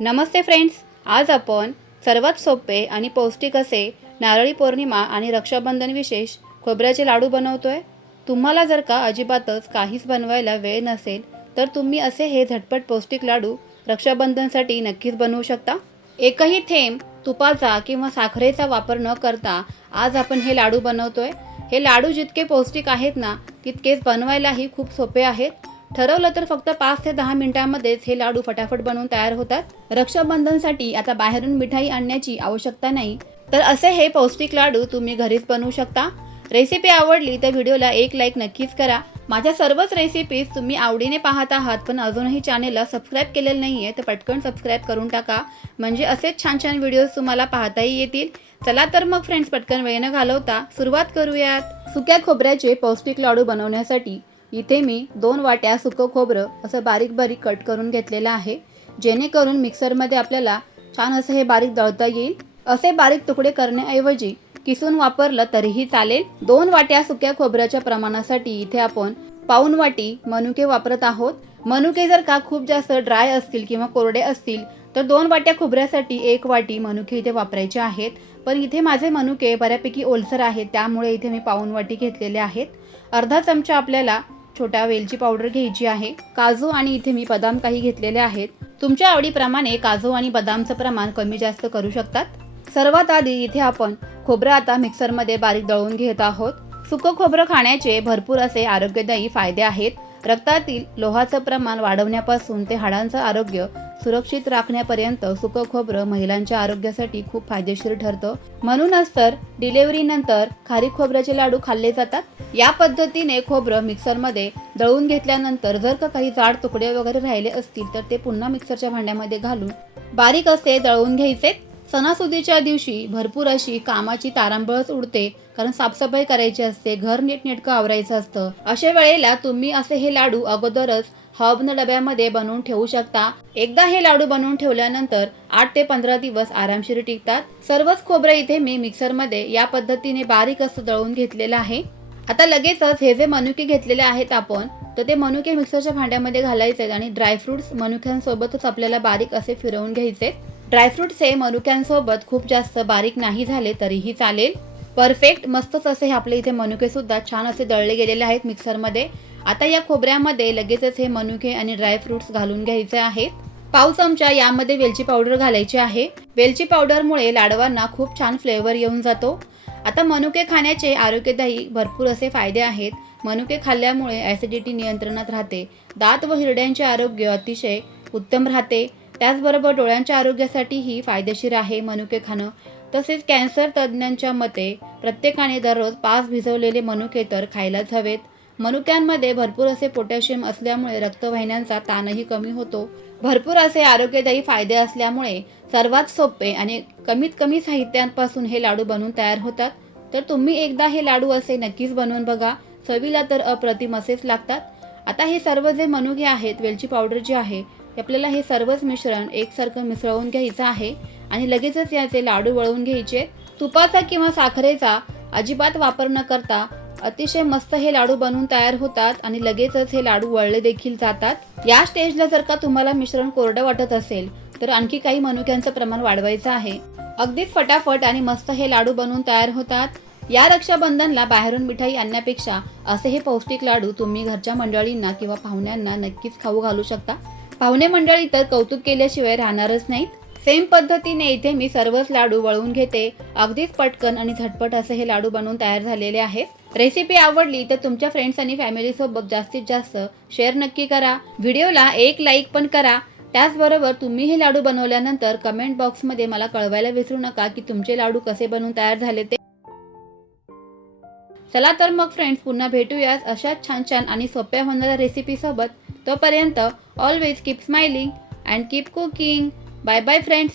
नमस्ते friends आज आपण सर्वात सोपे आणि पौष्टिक असे नारळी पौर्णिमा आणि रक्षाबंधन विशेष खोबऱ्याचे लाडू बनवतोय. तुम्हाला जर का अजिबातच काहीच बनवायला वेळ नसेल तर तुम्ही असे हे झटपट पौष्टिक लाडू रक्षाबंधनसाठी नक्कीच बनवू शकता. एकही थेंब तुपाचा किंवा साखरेचा वापर न करता आज आपण हे लाडू बनवतोय. हे लाडू जितके पौष्टिक आहेत ना तितकेच बनवायलाही खूप सोपे आहेत. ठरवलं तर फक्त पाच ते दहा मिनिटांमध्येच हे लाडू फटाफट बनवून तयार होतात. रक्षाबंधनसाठी आता बाहेरून मिठाई आणण्याची आवश्यकता नाही. तर असे हे पौष्टिक लाडू तुम्ही घरीच बनवू शकता. रेसिपी आवडली तर व्हिडिओला एक लाईक नक्कीच करा. माझ्या सर्वच रेसिपीज तुम्ही आवडीने पाहत आहात पण अजूनही चॅनेलला सबस्क्राईब केलेलं नाही आहे तर पटकन सबस्क्राईब करून टाका. म्हणजे असेच छान छान व्हिडिओज तुम्हाला पाहताही येतील. चला तर मग फ्रेंड्स पटकन वेळ न घालवता सुरुवात करूयात. सुक्या खोबऱ्याचे पौष्टिक लाडू बनवण्यासाठी इथे मी दोन वाट्या सुकं खोबरं असं बारीक बारीक कट करून घेतलेलं आहे. जेणेकरून मिक्सरमध्ये आपल्याला छान असं हे बारीक दळता येईल. असे बारीक तुकडे करण्याऐवजी किसून वापरलं तरीही चालेल. दोन वाट्या सुक्या खोबऱ्याच्या प्रमाणासाठी इथे आपण पाऊन वाटी मनुके वापरत आहोत. मनुके जर का खूप जास्त ड्राय असतील किंवा कोरडे असतील तर दोन वाट्या खोबऱ्यासाठी एक वाटी मनुके इथे वापरायचे आहेत. पण इथे माझे मनुके बऱ्यापैकी ओलसर आहेत त्यामुळे इथे मी पाऊन वाटी घेतलेले आहेत. अर्धा चमचा आपल्याला छोट्या वेलची पावडर घ्यायची आहे. काजू आणि इथे मी बदाम काही घेतलेले आहेत. तुमच्या आवडीप्रमाणे काजू आणि बदामचं प्रमाण कमी जास्त करू शकतात. सर्वात आधी इथे आपण खोबरं आता मिक्सरमध्ये बारीक दळून घेत आहोत. सुकं खोबरं खाण्याचे भरपूर असे आरोग्यदायी फायदे आहेत. रक्तातील लोहाचं प्रमाण वाढवण्यापासून ते हाडांचं आरोग्य सुरक्षित राखण्यापर्यंत सुकं खोबरं महिलांच्या आरोग्यासाठी खूप फायदेशीर ठरतं. म्हणूनच तर डिलेव्हरीनंतर खारीक खोबऱ्याचे लाडू खाल्ले जातात. या पद्धतीने खोबरं मिक्सरमध्ये दळून घेतल्यानंतर जर का काही जाड तुकडे वगैरे राहिले असतील तर ते पुन्हा मिक्सरच्या भांड्यामध्ये घालून बारीक असे दळून घ्यायचे. सणासुदीच्या दिवशी भरपूर अशी कामाची तारांबळच उडते कारण साफसफाई करायची असते घर नीटनेटकं आवरायचं असतं. अशा वेळेला तुम्ही असे हे लाडू अगोदरच हबन डब्यामध्ये बनवून ठेवू शकता. एकदा हे लाडू बनवून ठेवल्यानंतर आठ ते पंधरा दिवस आरामशीर टिकतात. सर्वच खोबरं इथे मी मिक्सरमध्ये या पद्धतीने बारीक असं दळून घेतलेलं आहे. आता लगेचच हे जे मनुके घेतलेले आहेत आपण तर ते मनुके मिक्सरच्या भांड्यामध्ये घालायचे आणि ड्रायफ्रुट्स मनुक्यांसोबतच आपल्याला बारीक असे फिरवून घ्यायचे ड्रायफ्रुट्स हे मनुक्यांसोबत खूप जास्त बारीक नाही झाले तरीही चालेल. परफेक्ट मस्तच असे हे आपले इथे मनुकेसुद्धा छान असे दळले गेलेले आहेत मिक्सरमध्ये. आता या खोबऱ्यामध्ये लगेचच हे मनुके आणि ड्रायफ्रुट्स घालून घ्यायचे आहेत. पाव चमचा यामध्ये वेलची पावडर घालायची आहे. वेलची पावडरमुळे लाडवांना खूप छान फ्लेवर येऊन जातो. आता मनुके खाण्याचे आरोग्यदायी भरपूर असे फायदे आहेत. मनुके खाल्ल्यामुळे ॲसिडिटी नियंत्रणात राहते. दात व हिरड्यांचे आरोग्य अतिशय उत्तम राहते. त्याचबरोबर डोळ्यांच्या आरोग्यासाठीही फायदेशीर आहे मनुके खाणं. तसेच कॅन्सर तज्ज्ञांच्या मते प्रत्येकाने दररोज पाच भिजवलेले मनुके तर खायलाच हवेत. मनुक्यांमध्ये भरपूर असे पोटॅशियम असल्यामुळे रक्तवाहिन्यांचा ताणही कमी होतो. भरपूर असे आरोग्यदायी फायदे असल्यामुळे सर्वात सोपे आणि कमीत कमी साहित्यांपासून हे लाडू बनवून तयार होतात. तर तुम्ही एकदा हे लाडू असे नक्कीच बनवून बघा. चवीला तर अप्रतिम असेच लागतात. आता हे सर्व जे मनुके आहेत वेलची पावडर जी आहे की आपल्याला हे सर्वच मिश्रण एकसारखं मिसळवून घ्यायचं आहे आणि लगेचच याचे लाडू वळवून घ्यायचे. तुपाचा किंवा साखरेचा अजिबात वापर न करता अतिशय मस्त हे लाडू बनवून तयार होतात आणि लगेचच हे लाडू वळले देखील जातात. या स्टेजला जर का तुम्हाला मिश्रण कोरडं वाटत असेल तर आणखी काही मनुक्यांचं प्रमाण वाढवायचं आहे. अगदीच फटाफट आणि मस्त हे लाडू बनवून तयार होतात. या रक्षाबंधनला बाहेरून मिठाई आणण्यापेक्षा असे हे पौष्टिक लाडू तुम्ही घरच्या मंडळींना किंवा पाहुण्यांना नक्कीच खाऊ घालू शकता. पाहुणे मंडळी तर कौतुक केल्याशिवाय राहणारच नाहीत. सेम पद्धतीने इथे मी सर्वच लाडू वळवून घेते. अगदीच पटकन आणि झटपट असे हे लाडू बनवून तयार झालेले आहेत रेसिपी आवडली तर तुमच्या फ्रेंड्स आणि फॅमिलीसोबत जास्तीत जास्त शेअर नक्की करा. व्हिडिओला एक लाईक पण करा. त्याचबरोबर तुम्ही हे लाडू बनवल्यानंतर कमेंट बॉक्समध्ये मला कळवायला विसरू नका की तुमचे लाडू कसे बनवून तयार झाले ते. चला तर मग फ्रेंड्स पुन्हा भेटूयाच अशाच छान छान आणि सोप्या होणाऱ्या रेसिपीसोबत तोपर्यंत always keep smiling and keep cooking bye bye friends